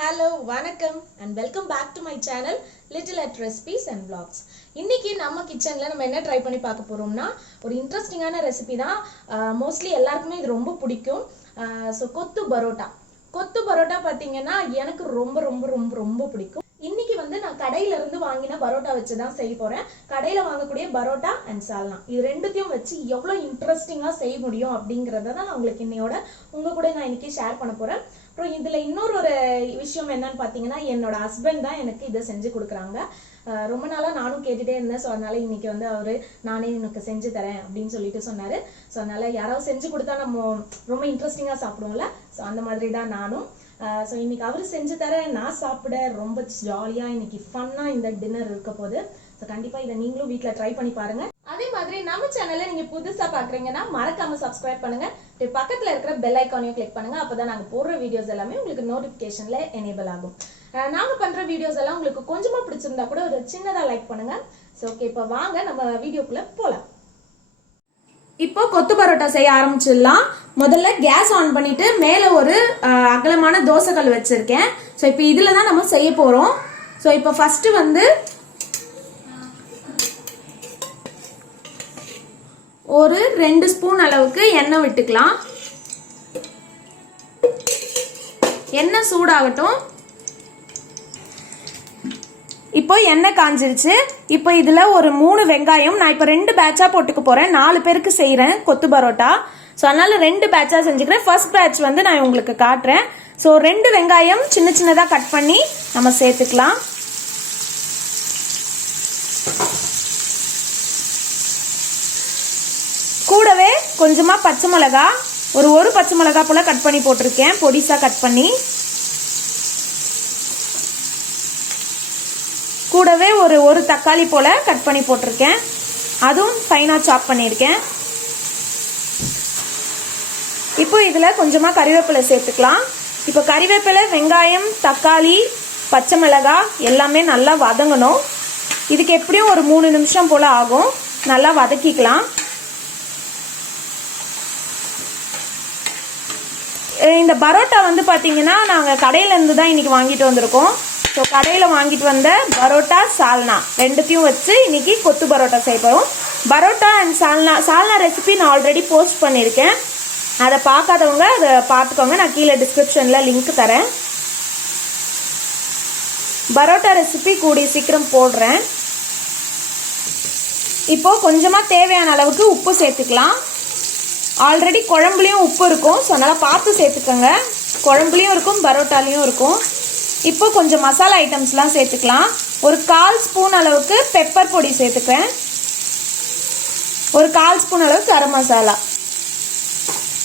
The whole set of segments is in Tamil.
Hello, vanakkam and welcome back to my channel Little at Recipes and Vlogs. இன்னைக்கு நம்ம கிச்சன்ல நம்ம என்ன ட்ரை பண்ணி பார்க்க போறோம்னா ஒரு இன்ட்ரஸ்டிங்கான ரெசிபி தான். மோஸ்ட்லி எல்லாருக்குமே இது ரொம்ப பிடிக்கும். சோ கொத்து பரோட்டா பாத்தீங்கன்னா எனக்கு ரொம்ப ரொம்ப ரொம்ப ரொம்ப பிடிக்கும். இன்னைக்கு வந்து நான் கடையில இருந்து வாங்கின பரோட்டா வச்சு தான் செய்ய போறேன். கடையில வாங்கக்கூடிய பரோட்டா அண்ட் சால்னா இது ரெண்டுத்தையும் வச்சு எவ்வளவு இன்ட்ரெஸ்டிங்கா செய்ய முடியும் அப்படிங்கறத தான் நான் உங்களுக்கு உங்க கூட நான் இன்னைக்கு ஷேர் பண்ண போறேன். அப்புறம் இதுல இன்னொரு விஷயம் என்னன்னு பாத்தீங்கன்னா என்னோட ஹஸ்பண்ட் தான் எனக்கு இதை செஞ்சு கொடுக்குறாங்க. ரொம்ப நாளா நானும் கேட்டுட்டே இருந்தேன். ஸோ அதனால இன்னைக்கு வந்து அவரு நானே எனக்கு செஞ்சு தரேன் அப்படின்னு சொல்லிட்டு சொன்னாரு. ஸோ அதனால யாராவது செஞ்சு கொடுத்தா நம்ம ரொம்ப இன்ட்ரெஸ்டிங்கா சாப்பிடுவோம்ல. ஸோ அந்த மாதிரி தான் நானும். ஸோ இன்னைக்கு அவரு செஞ்சு தர நான் சாப்பிட ரொம்ப ஜாலியா இன்னைக்கு ஃபன்னா இந்த டின்னர் இருக்க போகுது. ஸோ கண்டிப்பா இதை நீங்களும் வீட்டில் ட்ரை பண்ணி பாருங்க. அதே மாதிரி நம்ம சேனலை நீங்க புதுசா பாக்குறீங்கன்னா மறக்காம சப்ஸ்கிரைப் பண்ணுங்க. பக்கத்துல இருக்கிற பெல் ஐக்கானையும் கிளிக் பண்ணுங்க. அப்பதான் நாங்க போடுற வீடியோஸ் எல்லாமே உங்களுக்கு நோட்டிபிகேஷன்ல எனேபிள் ஆகும். நாங்க பண்ற வீடியோஸ் எல்லாம் உங்களுக்கு கொஞ்சமா பிடிச்சிருந்தா கூட ஒரு சின்னதா லைக் பண்ணுங்க. சோ ஓகே, இப்ப வாங்க நம்ம வீடியோக்குள்ள போலாம். இப்போ கொத்து பரோட்டா செய்ய ஆரம்பிச்சிடலாம். முதல்ல கேஸ் ஆன் பண்ணிட்டு மேல ஒரு அகலமான தோசைக்கல் வச்சிருக்கேன். ஸோ இப்போ இதுல தான் நம்ம செய்ய போறோம். ஸோ இப்போ ஃபர்ஸ்ட் வந்து ஒரு 2 ஸ்பூன் அளவுக்கு எண்ணெய் விட்டுக்கலாம். எண்ணெய் சூடாகட்டும். இப்போ எண்ணெய் காஞ்சிருச்சு. இப்போ இதுல ஒரு 3 வெங்காயம், நான் இப்போ 2 பேட்சா போட்டுக்க போறேன். 4 பேருக்கு செய்யறேன் கொத்து பரோட்டா. ஸோ அதனால 2 பேட்சா செஞ்சுக்கிறேன். ஃபர்ஸ்ட் பேட்ச் வந்து நான் உங்களுக்கு காட்டுறேன். ஸோ 2 வெங்காயம் சின்ன சின்னதா கட் பண்ணி நம்ம சேர்த்துக்கலாம். கூடவே கொஞ்சமா பச்சை மிளகா, ஒரு பச்சை மிளகா போல கட் பண்ணி போட்டிருக்கேன், பொடிசா கட் பண்ணி. கூடவே ஒரு தக்காளி போல கட் பண்ணி போட்டிருக்கேன், அதுவும் ஃபைனா சாப் பண்ணியிருக்கேன். இப்போ இதுல கொஞ்சமா கறிவேப்பிலை சேர்த்துக்கலாம். இப்போ கறிவேப்பிலை, வெங்காயம், தக்காளி, பச்சை மிளகாய் எல்லாமே நல்லா வதங்கணும். இதுக்கு எப்படியும் ஒரு 3 நிமிஷம் போல ஆகும். நல்லா வதக்கிக்கலாம். இந்த பரோட்டா வந்து பாத்தீங்கன்னா நாங்க கடையில இருந்து தான் இன்னைக்கு வாங்கிட்டு வந்திருக்கோம். ஸோ கடையில வாங்கிட்டு வந்த பரோட்டா சால்னா ரெண்டுத்தையும் வச்சு இன்னைக்கு கொத்து பரோட்டா செய்ய போறோம். பரோட்டா அண்ட் சால்னா ரெசிபி நான் ஆல்ரெடி போஸ்ட் பண்ணியிருக்கேன். அதை பார்க்காதவங்க அதை பார்த்துக்கோங்க. நான் கீழே டிஸ்கிரிப்ஷன்ல லிங்க் தரேன். பரோட்டா ரெசிபி கூடிய சீக்கிரம் போடுறேன். இப்போ கொஞ்சமா தேவையான அளவுக்கு உப்பு சேர்த்துக்கலாம். ஆல்ரெடி குழம்புலையும் உப்பு இருக்கும். ஸோ அதனால பார்த்து சேர்த்துக்கோங்க. குழம்புலையும் இருக்கும், பரோட்டாலையும் இருக்கும். இப்போ கொஞ்சம் மசாலா ஐட்டம்ஸ்லாம் சேர்த்துக்கலாம். ஒரு 1/4 ஸ்பூன் அளவுக்கு பெப்பர் பொடி சேர்த்துக்கிறேன். ஒரு 1/4 ஸ்பூன் அளவுக்கு கரம் மசாலா.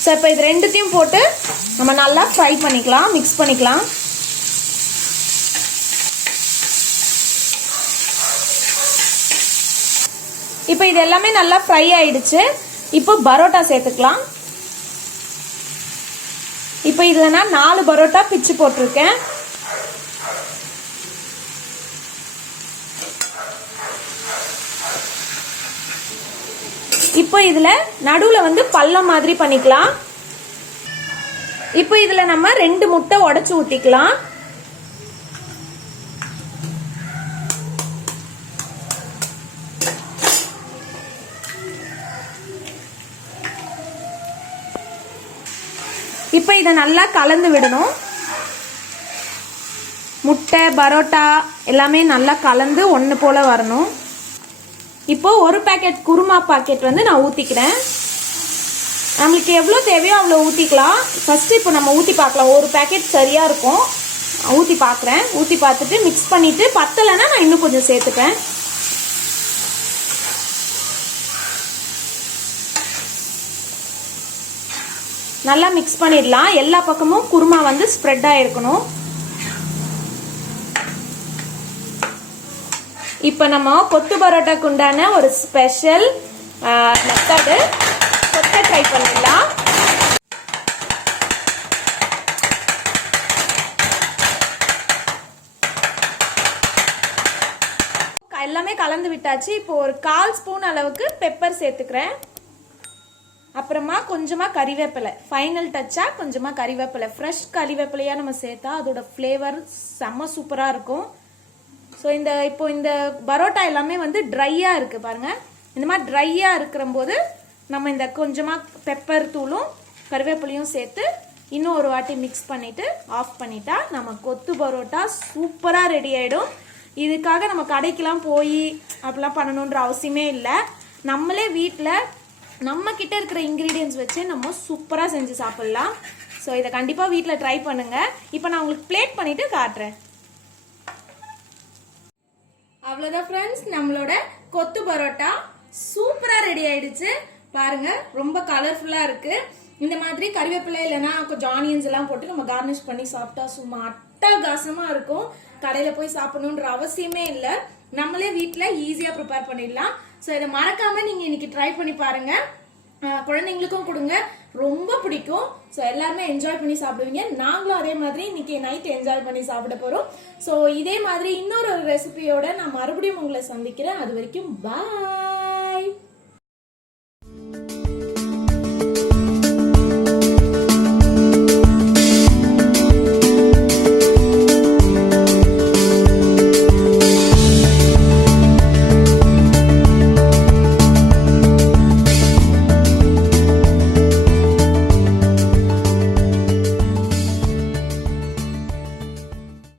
ஸோ இப்போ இது ரெண்டுத்தையும் போட்டு நம்ம நல்லா ஃப்ரை பண்ணிக்கலாம், மிக்ஸ் பண்ணிக்கலாம். இப்போ இது எல்லாமே நல்லா ஃப்ரை ஆயிடுச்சு. இப்போ பரோட்டா சேர்த்துக்கலாம். இப்போ இதுல நான் 4 பரோட்டா பிச்சு போட்டிருக்கேன். இப்போ இதுல நடுவுல வந்து பள்ளம் மாதிரி பண்ணிக்கலாம். இப்போ இதுல நம்ம 2 முட்டை உடைச்சு ஊத்திக்கலாம். இப்போ இதை நல்லா கலந்து விடணும். முட்டை, பரோட்டா எல்லாமே நல்லா கலந்து ஒன்று போல வரணும். இப்போ ஒரு பேக்கெட் குருமா பாக்கெட் வந்து நான் ஊற்றிக்கிறேன். நம்மளுக்கு எவ்வளோ தேவையோ அவ்வளோ ஊற்றிக்கலாம். ஃபர்ஸ்ட் இப்போ நம்ம ஊற்றி பார்க்கலாம். ஒரு பேக்கெட் சரியாக இருக்கும். ஊற்றி பார்க்குறேன். ஊற்றி பார்த்துட்டு மிக்ஸ் பண்ணிவிட்டு பத்தலைன்னா நான் இன்னும் கொஞ்சம் சேர்த்துப்பேன். நல்லா மிக்ஸ் பண்ணிடலாம். எல்லா பக்கமும் குருமா வந்து ஸ்ப்ரெட் ஆயிருக்கணும். இப்போ நம்ம கொத்து பரோட்டாக்கு உண்டான ஒரு ஸ்பெஷல் மெத்தடு கொத்த ட்ரை பண்ணிடலாம். எல்லாமே கலந்து விட்டாச்சு. இப்போ ஒரு 1/4 ஸ்பூன் அளவுக்கு பெப்பர் சேர்த்துக்கிறேன். அப்புறமா கொஞ்சமாக கறிவேப்பிலை, ஃபைனல் டச்சாக கொஞ்சமாக கறிவேப்பிலை, ஃப்ரெஷ் கறிவேப்பிலையாக நம்ம சேர்த்தா அதோட ஃப்ளேவர் செம்ம சூப்பராக இருக்கும். ஸோ இப்போ இந்த பரோட்டா எல்லாமே வந்து ட்ரையாக இருக்குது பாருங்கள். இந்த மாதிரி ட்ரையாக இருக்கிறம்போது நம்ம இந்த கொஞ்சமாக பெப்பர் தூளும் கறிவேப்பிலையும் சேர்த்து இன்னும் ஒரு வாட்டி மிக்ஸ் பண்ணிவிட்டு ஆஃப் பண்ணிட்டா நம்ம கொத்து பரோட்டா சூப்பராக ரெடி ஆகிடும். இதுக்காக நம்ம கடைக்கெலாம் போய் அப்படிலாம் பண்ணணுன்ற அவசியமே இல்லை. நம்மளே வீட்டில் நம்ம கிட்ட இருக்கிற இன்க்ரீடியன்ஸ் வச்சு நம்ம சூப்பராக செஞ்சு சாப்பிட்லாம். ஸோ இதை கண்டிப்பாக வீட்டில் ட்ரை பண்ணுங்கள். இப்போ நான் உங்களுக்கு பிளேட் பண்ணிவிட்டு காட்டுறேன். அவ்வளோதான் ஃப்ரெண்ட்ஸ், நம்மளோட கொத்து பரோட்டா சூப்பராக ரெடி ஆயிடுச்சு பாருங்க. ரொம்ப கலர்ஃபுல்லாக இருக்கு. இந்த மாதிரி கறிவேப்பிலை இல்லைன்னா கொஞ்சம் ஆனியன்ஸ் எல்லாம் போட்டு நம்ம கார்னிஷ் பண்ணி சாப்பிட்டா சும்மா அட்டகாசமாக இருக்கும். கடையில் போய் சாப்பிடணுன்ற அவசியமே இல்லை, நம்மளே வீட்டில் ஈஸியாக ப்ரிப்பேர் பண்ணிடலாம். ஸோ இதை மறக்காமல் நீங்கள் இன்னைக்கு ட்ரை பண்ணி பாருங்கள். குழந்தைங்களுக்கும் கொடுங்க, ரொம்ப பிடிக்கும். ஸோ எல்லாருமே என்ஜாய் பண்ணி சாப்பிடுவீங்க. நாங்களும் அதே மாதிரி இன்னைக்கு நைட் என்ஜாய் பண்ணி சாப்பிட போகிறோம். ஸோ இதே மாதிரி இன்னொரு ரெசிபியோட நான் மறுபடியும் உங்களை சந்திக்கிறேன். அது வரைக்கும் பாய்.